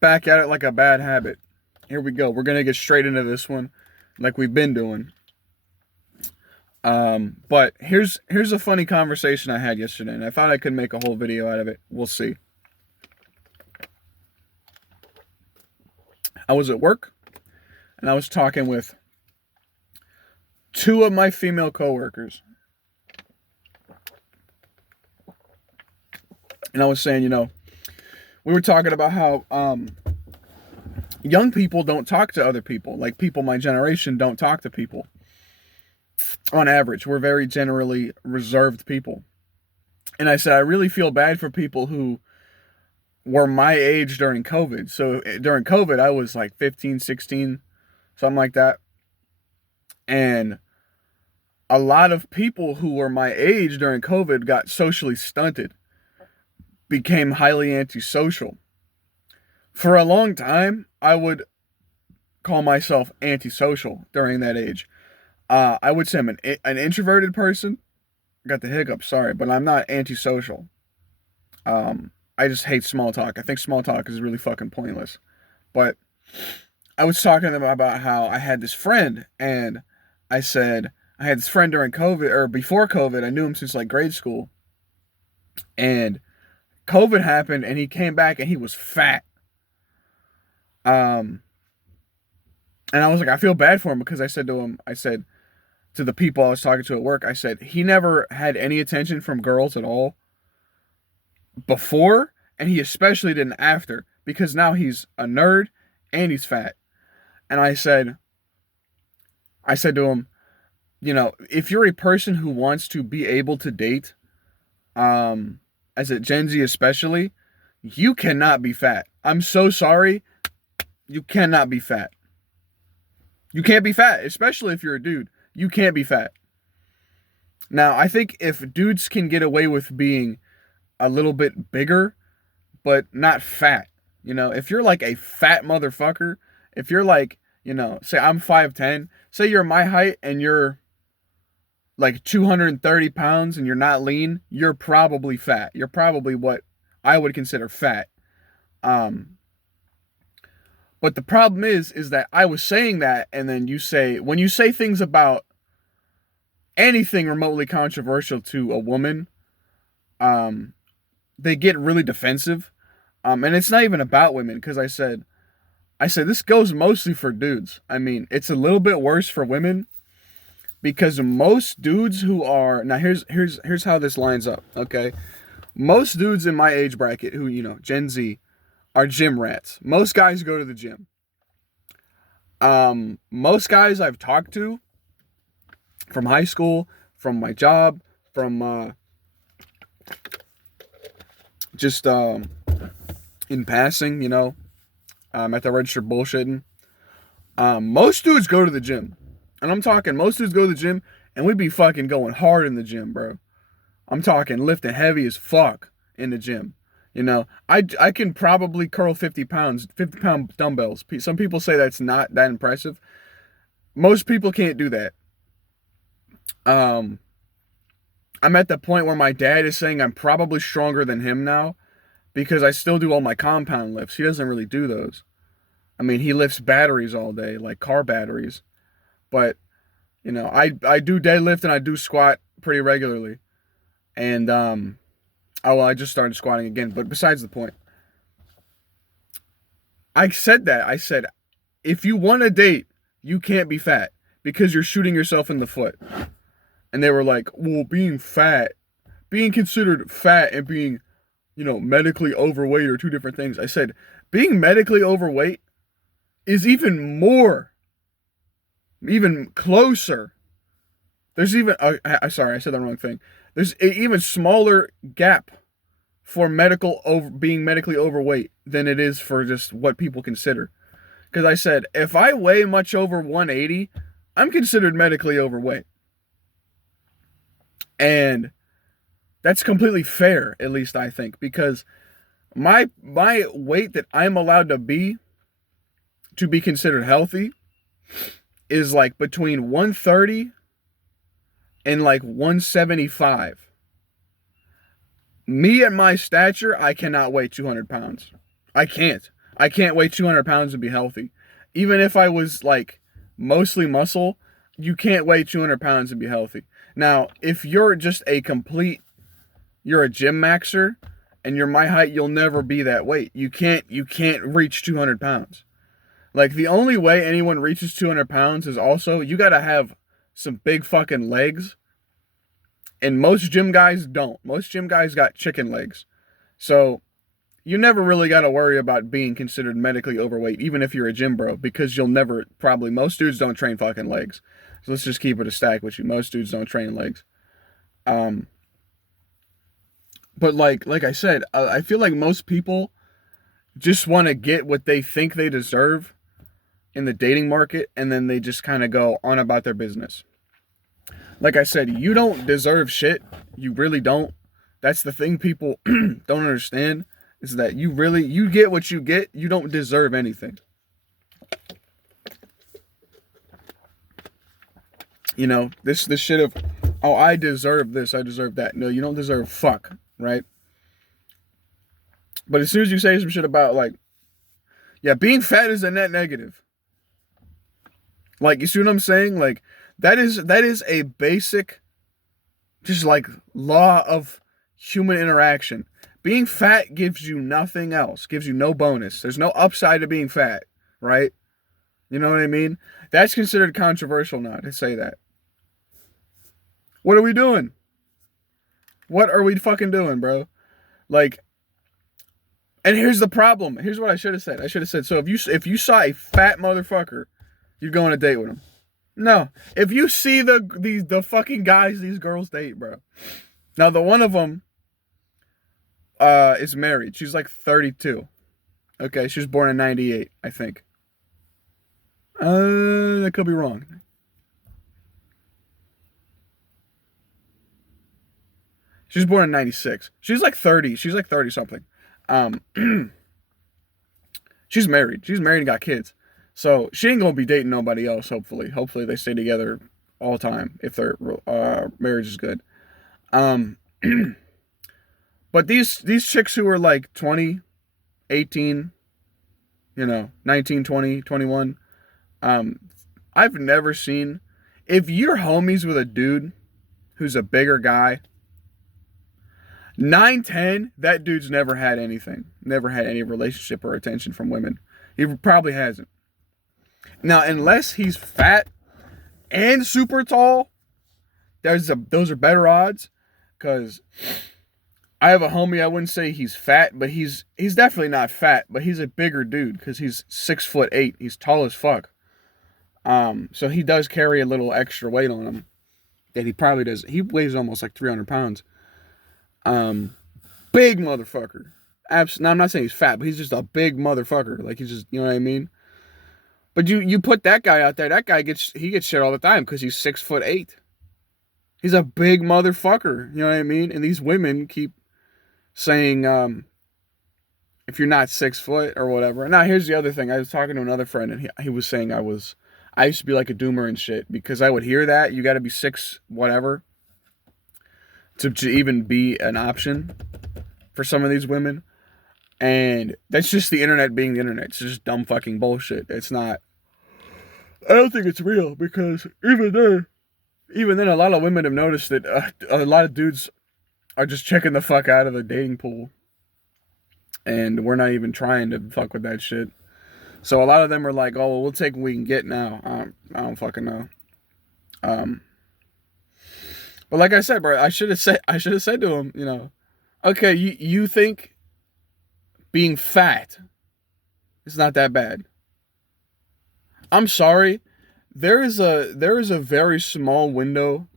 Back at it like a bad habit. Here we go. We're gonna get straight into this one, like we've been doing. But here's a funny conversation I had yesterday, and I thought I could make a whole video out of it. We'll see. I was at work, and I was talking with two of my female coworkers, and I was saying, we were talking about how young people don't talk to other people. Like people my generation don't talk to people. On average, we're very generally reserved people. And I said, I really feel bad for people who were my age during COVID. So during COVID, I was like 15, 16, something like that. And a lot of people who were my age during COVID got socially stunted, became highly antisocial. For a long time, I would call myself antisocial during that age. I would say I'm an introverted person. Got the hiccups, sorry, but I'm not antisocial. I just hate small talk. I think small talk is really fucking pointless. But I was talking to them about how I had this friend, and I said I had this friend during COVID or before COVID. I knew him since like grade school, and COVID happened, and he came back, and he was fat. And I was like, I feel bad for him because I said to the people I was talking to at work, I said, he never had any attention from girls at all before, and he especially didn't after, because now he's a nerd and he's fat. And I said to him, if you're a person who wants to be able to date, as a Gen Z especially, you cannot be fat. I'm so sorry. You cannot be fat. You can't be fat, especially if you're a dude. You can't be fat. Now, I think if dudes can get away with being a little bit bigger, but not fat, if you're like a fat motherfucker, if you're like, say I'm 5'10", say you're my height and you're like 230 pounds and you're not lean, you're probably fat. You're probably what I would consider fat. But the problem is that I was saying that, and then when you say things about anything remotely controversial to a woman, they get really defensive. And it's not even about women, because I said this goes mostly for dudes. I mean, it's a little bit worse for women, because most dudes who are, now here's how this lines up, okay? Most dudes in my age bracket who, Gen Z, are gym rats. Most guys go to the gym. Most guys I've talked to from high school, from my job, from just in passing, at the register bullshitting. Most dudes go to the gym. And I'm talking, most dudes go to the gym, and we be fucking going hard in the gym, bro. I'm talking lifting heavy as fuck in the gym. I can probably curl 50 pound dumbbells. Some people say that's not that impressive. Most people can't do that. I'm at the point where my dad is saying I'm probably stronger than him now, because I still do all my compound lifts. He doesn't really do those. I mean, he lifts batteries all day, like car batteries. But, I do deadlift and I do squat pretty regularly. And, I just started squatting again, but besides the point. I said, if you want to date, you can't be fat, because you're shooting yourself in the foot. And they were like, well, being considered fat and being, medically overweight are two different things. I said, being medically overweight is even closer. There's even, sorry, I said the wrong thing. There's an even smaller gap for being medically overweight than it is for just what people consider. Because I said, if I weigh much over 180, I'm considered medically overweight. And that's completely fair, at least I think, because my weight that I'm allowed to be considered healthy is like between 130 and like 175. Me at my stature, I cannot weigh 200 pounds. I can't. I can't weigh 200 pounds and be healthy. Even if I was like mostly muscle, you can't weigh 200 pounds and be healthy. Now, if you're just you're a gym maxer and you're my height, you'll never be that weight. You can't reach 200 pounds. Like, the only way anyone reaches 200 pounds is also, you gotta have some big fucking legs. And most gym guys don't. Most gym guys got chicken legs. So, you never really gotta worry about being considered medically overweight, even if you're a gym bro, because most dudes don't train fucking legs. So let's just keep it a stack with you. Most dudes don't train legs. But like I said, I feel like most people just want to get what they think they deserve in the dating market, and then they just kind of go on about their business. Like I said, you don't deserve shit. You really don't. That's the thing people don't understand, is that you get what you get. You don't deserve anything. You know, this shit of, oh, I deserve this, I deserve that. No, you don't deserve fuck, right? But as soon as you say some shit about, like, yeah, being fat is a net negative. Like, you see what I'm saying? Like, that is a basic, just like, law of human interaction. Being fat gives you nothing else, gives you no bonus. There's no upside to being fat, right? You know what I mean? That's considered controversial now to say that. What are we doing? What are we fucking doing, bro? Like, and here's the problem. Here's what I should have said. I should have said, so if you saw a fat motherfucker, you'd go on a date with him. No. If you see the fucking guys these girls date, bro. Now, the one of them is married. She's like 32. Okay, she was born in 98, I think. I could be wrong. She was born in 96. She's like 30. She's like 30 something. She's married. She's married and got kids. So she ain't gonna be dating nobody else, hopefully. Hopefully they stay together all the time if their marriage is good. But these chicks who are like 20, 18, 19, 20, 21, I've never seen, if you're homies with a dude who's a bigger guy, 9-10, that dude's never had anything. Never had any relationship or attention from women. He probably hasn't. Now, unless he's fat and super tall, those are better odds. Because I have a homie, I wouldn't say he's fat, but he's definitely not fat, but he's a bigger dude because he's 6'8". He's tall as fuck. So he does carry a little extra weight on him that he probably does. He weighs almost like 300 pounds. Big motherfucker. Now, I'm not saying he's fat, but he's just a big motherfucker. Like, he's just, you know what I mean? But you put that guy out there, that guy gets shit all the time because he's 6'8". He's a big motherfucker. You know what I mean? And these women keep saying, if you're not 6 foot or whatever. Now, here's the other thing. I was talking to another friend, and he was saying I used to be like a doomer and shit because I would hear that you got to be 6 whatever to even be an option for some of these women. And that's just the internet being the internet. It's just dumb fucking bullshit. It's not. I don't think it's real because even then, a lot of women have noticed that a lot of dudes are just checking the fuck out of the dating pool. And we're not even trying to fuck with that shit. So a lot of them are like, oh, well, we'll take what we can get now. I don't fucking know. But like I said, bro, I should have said to him, okay, you think being fat is not that bad. I'm sorry. There is a very small window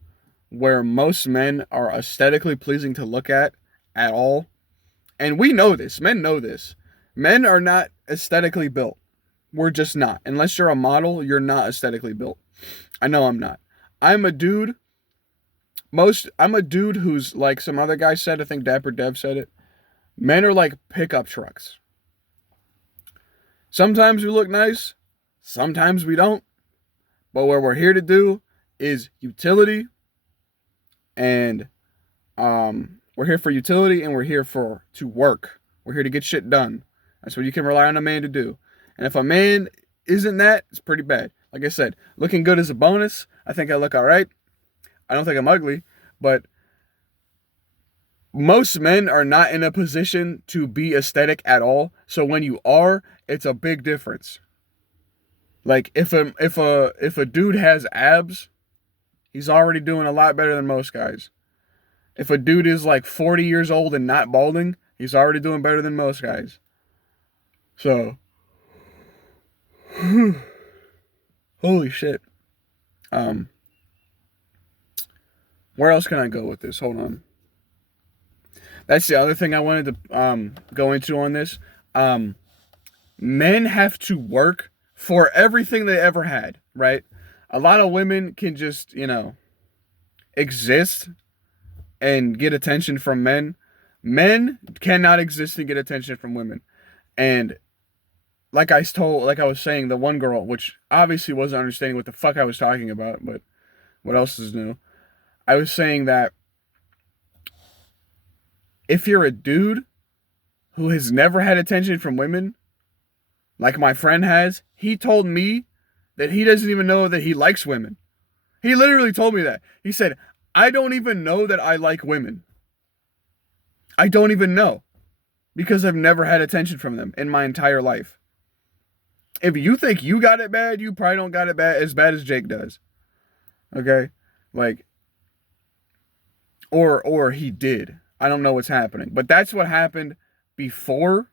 where most men are aesthetically pleasing to look at all. And we know this. Men know this. Men are not aesthetically built. We're just not. Unless you're a model, you're not aesthetically built. I know I'm not. I'm a dude who's like some other guy said, I think Dapper Dev said it. Men are like pickup trucks. Sometimes we look nice, sometimes we don't. But what we're here to do is utility. And we're here for utility and we're here to work. We're here to get shit done. That's what you can rely on a man to do. And if a man isn't that, it's pretty bad. Like I said, looking good is a bonus. I think I look all right. I don't think I'm ugly, but most men are not in a position to be aesthetic at all. So when you are, it's a big difference. Like if a dude has abs, he's already doing a lot better than most guys. If a dude is like 40 years old and not balding, he's already doing better than most guys. So, holy shit. Where else can I go with this? Hold on. That's the other thing I wanted to go into on this. Men have to work for everything they ever had, right? A lot of women can just, exist and get attention from men. Men cannot exist and get attention from women. And like I was saying, the one girl, which obviously wasn't understanding what the fuck I was talking about, but what else is new? I was saying that if you're a dude who has never had attention from women, like my friend has, he told me that he doesn't even know that he likes women. He literally told me that. He said, I don't even know that I like women. I don't even know. Because I've never had attention from them in my entire life. If you think you got it bad, you probably don't got it as bad as Jake does. Okay? Like, or he did. I don't know what's happening. But that's what happened before.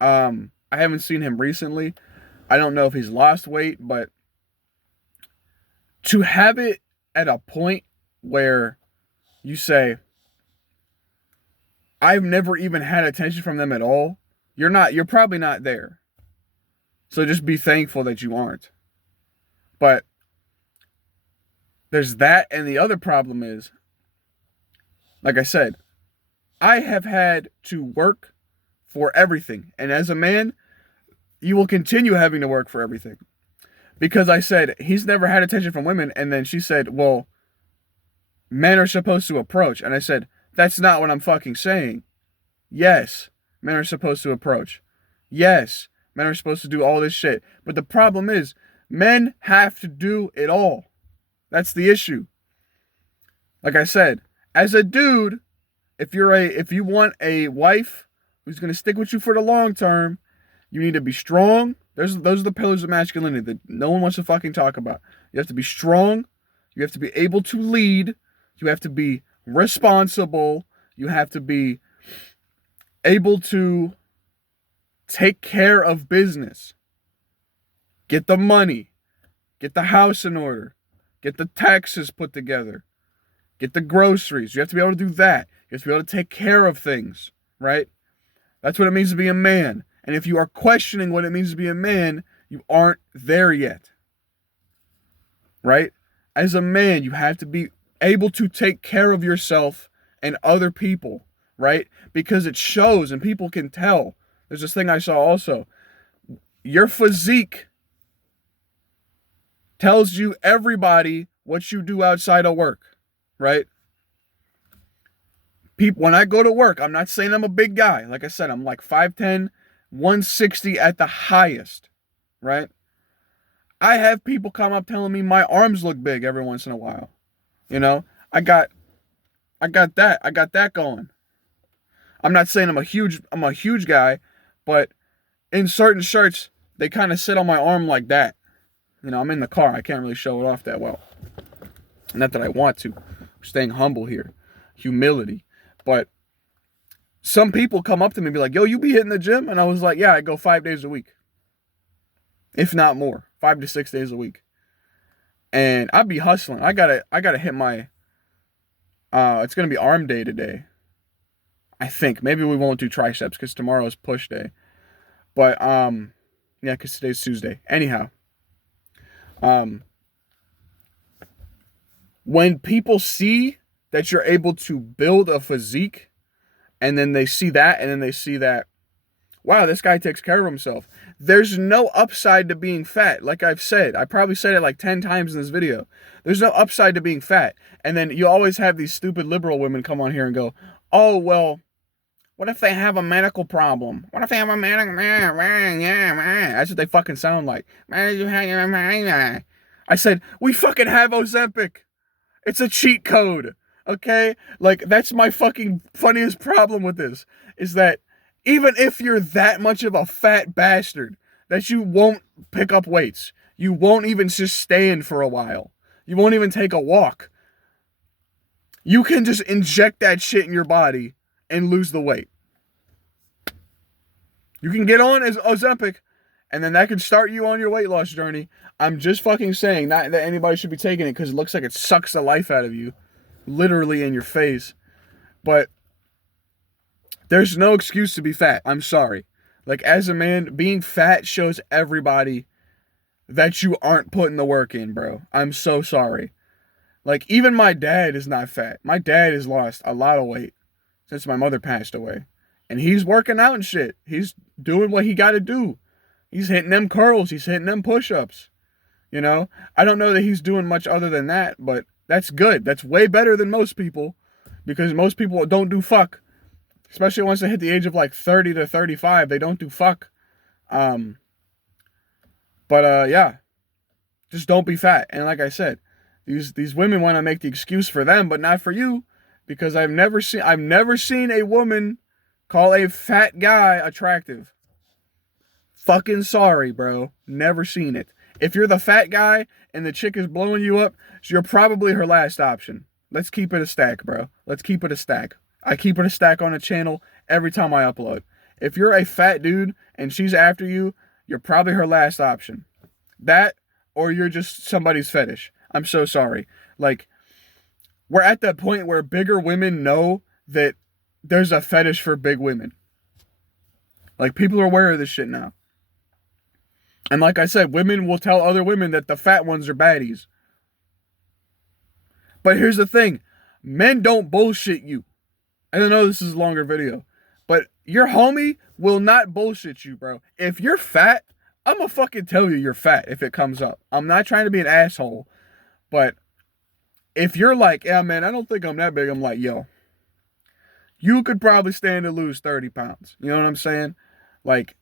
I haven't seen him recently. I don't know if he's lost weight, but to have it at a point where you say, I've never even had attention from them at all, you're probably not there. So just be thankful that you aren't. But there's that, and the other problem is, like I said, I have had to work for everything. And as a man, you will continue having to work for everything. Because I said, he's never had attention from women. And then she said, well, men are supposed to approach. And I said, that's not what I'm fucking saying. Yes, men are supposed to approach. Yes, men are supposed to do all this shit. But the problem is, men have to do it all. That's the issue. Like I said, as a dude, if you want a wife who's going to stick with you for the long term, you need to be strong. Those are the pillars of masculinity that no one wants to fucking talk about. You have to be strong. You have to be able to lead. You have to be responsible. You have to be able to take care of business. Get the money. Get the house in order. Get the taxes put together. Get the groceries. You have to be able to do that. You have to be able to take care of things, right? That's what it means to be a man. And if you are questioning what it means to be a man, you aren't there yet. Right? As a man, you have to be able to take care of yourself and other people, right? Because it shows and people can tell. There's this thing I saw also. Your physique tells you everybody what you do outside of work, right? People, when I go to work, I'm not saying I'm a big guy. Like I said, I'm like 5'10", 160 at the highest, right? I have people come up telling me my arms look big every once in a while. I got that going. I'm not saying I'm a huge guy, but in certain shirts, they kind of sit on my arm like that. I'm in the car. I can't really show it off that well. Not that I want to. I'm staying humble here. Humility. But some people come up to me and be like, yo, you be hitting the gym? And I was like, yeah, I go 5 days a week. If not more. 5 to 6 days a week. And I'd be hustling. I gotta hit my it's gonna be arm day today. I think. Maybe we won't do triceps because tomorrow is push day. But yeah, because today's Tuesday. Anyhow. When people see that you're able to build a physique, and then they see that, wow, this guy takes care of himself. There's no upside to being fat. Like I've said, I probably said it like 10 times in this video. There's no upside to being fat. And then you always have these stupid liberal women come on here and go, oh, well, What if they have a medical problem? What if they have a medical... That's what they fucking sound like. I said, we fucking have Ozempic. It's a cheat code. Okay? Like, that's my fucking funniest problem with this. Is that even if you're that much of a fat bastard that you won't pick up weights, you won't even just stand for a while, you won't even take a walk, you can just inject that shit in your body and lose the weight. You can get on as Ozempic, and then that could start you on your weight loss journey. I'm just fucking saying, not that anybody should be taking it because it looks like it sucks the life out of you, literally in your face. But there's no excuse to be fat. I'm sorry. Like, as a man, being fat shows everybody that you aren't putting the work in, bro. I'm so sorry. Like, even my dad is not fat. My dad has lost a lot of weight since my mother passed away. And he's working out and shit. He's doing what he got to do. He's hitting them curls. He's hitting them push-ups. You know? I don't know that he's doing much other than that, but that's good. That's way better than most people. Because most people don't do fuck. Especially once they hit the age of like 30 to 35. They don't do fuck. Yeah. Just don't be fat. And like I said, these women want to make the excuse for them, but not for you. Because I've never seen a woman call a fat guy attractive. Fucking sorry, bro. Never seen it. If you're the fat guy and the chick is blowing you up, you're probably her last option. Let's keep it a stack, bro. Let's keep it a stack. I keep it a stack on the channel every time I upload. If you're a fat dude and she's after you, you're probably her last option. That, or you're just somebody's fetish. I'm so sorry. Like, we're at that point where bigger women know that there's a fetish for big women. Like, people are aware of this shit now. And like I said, women will tell other women that the fat ones are baddies. But here's the thing. Men don't bullshit you. I don't know this is a longer video. But your homie will not bullshit you, bro. If you're fat, I'm gonna fucking tell you you're fat if it comes up. I'm not trying to be an asshole. But if you're like, yeah, man, I don't think I'm that big. I'm like, yo, you could probably stand to lose 30 pounds. You know what I'm saying? Like,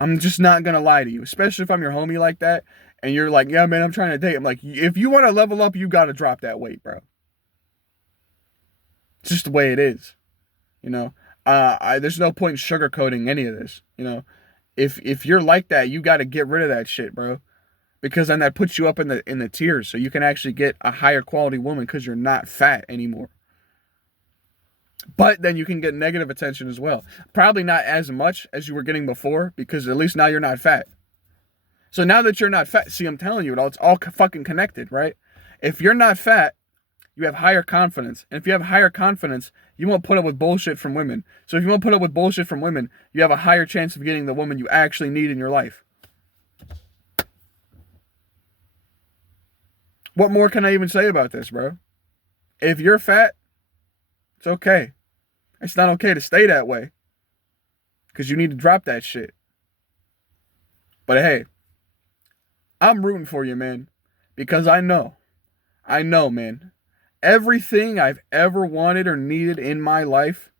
I'm just not going to lie to you, especially if I'm your homie like that. And you're like, yeah, man, I'm trying to date. I'm like, if you want to level up, you got to drop that weight, bro. It's just the way it is. You know, there's no point in sugarcoating any of this. You know, if you're like that, you got to get rid of that shit, bro. Because then that puts you up in the tiers, so you can actually get a higher quality woman because you're not fat anymore. But then you can get negative attention as well. Probably not as much as you were getting before, because at least now you're not fat. So now that you're not fat, see, I'm telling you, it's all fucking connected, right? If you're not fat, you have higher confidence. And if you have higher confidence, you won't put up with bullshit from women. So if you won't put up with bullshit from women, you have a higher chance of getting the woman you actually need in your life. What more can I even say about this, bro? If you're fat, it's okay. It's not okay to stay that way. Because you need to drop that shit. But hey, I'm rooting for you, man. Because I know, man. Everything I've ever wanted or needed in my life,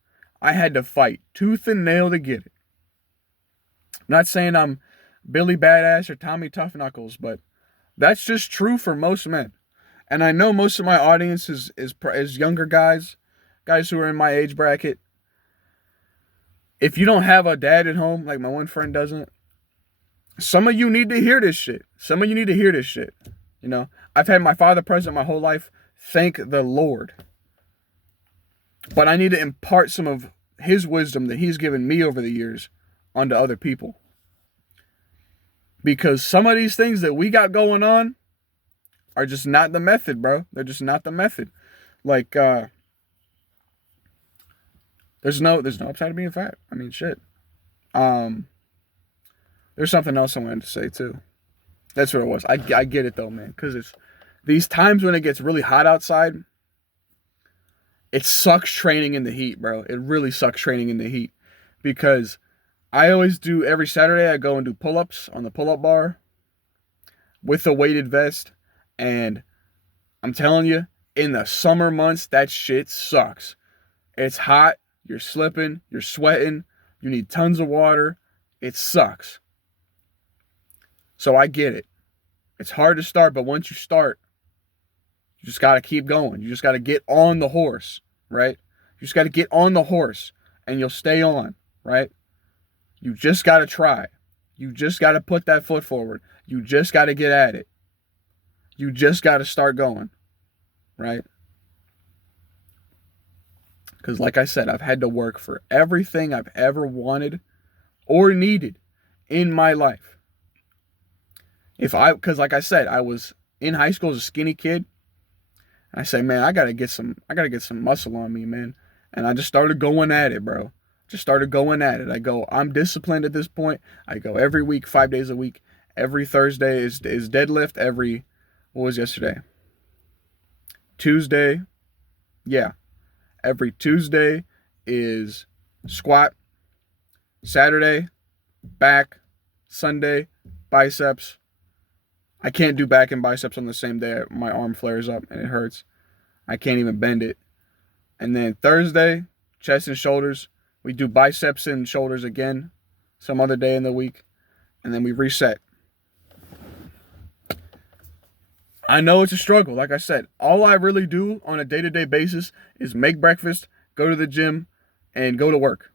I had to fight tooth and nail to get it. I'm not saying I'm Billy Badass or Tommy Tough Knuckles, but that's just true for most men. And I know most of my audience is younger guys who are in my age bracket. If you don't have a dad at home, like my one friend doesn't, some of you need to hear this shit. You know, I've had my father present my whole life. Thank the Lord. But I need to impart some of his wisdom that he's given me over the years onto other people. Because some of these things that we got going on are just not the method, bro. They're just not the method. Like, there's no upside to being fat. I mean, shit. There's something else I wanted to say, too. That's what it was. I get it, though, man. Because it's these times when it gets really hot outside, it sucks training in the heat, bro. It really sucks training in the heat. Because I always do, every Saturday, I go and do pull-ups on the pull-up bar with a weighted vest. And I'm telling you, in the summer months, that shit sucks. It's hot. you're slipping, you're sweating, you need tons of water. It sucks. So I get it. It's hard to start, but once you start, you just got to keep going. You just got to get on the horse, right? You just got to get on the horse and you'll stay on, right? You just got to try. You just got to put that foot forward. You just got to get at it. You just got to start going, right? Because like I said, I've had to work for everything I've ever wanted or needed in my life. Because like I said, I was in high school as a skinny kid. And I say, man, I gotta get some muscle on me, man. And I just started going at it, bro. Just started going at it. I'm disciplined at this point. I go every week, 5 days a week. Every Thursday is deadlift. What was yesterday? Tuesday. Yeah. Every Tuesday is squat. Saturday, back. Sunday, biceps. I can't do back and biceps on the same day. My arm flares up and it hurts. I can't even bend it. And then Thursday, chest and shoulders. We do biceps and shoulders again some other day in the week. And then we reset. I know it's a struggle. Like I said, all I really do on a day-to-day basis is make breakfast, go to the gym, and go to work.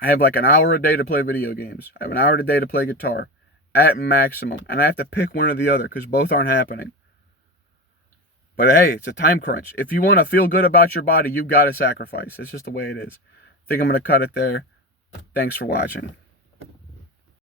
I have like an hour a day to play video games. I have an hour a day to play guitar at maximum. And I have to pick one or the other because both aren't happening. But hey, it's a time crunch. If you want to feel good about your body, you've got to sacrifice. It's just the way it is. I think I'm going to cut it there. Thanks for watching.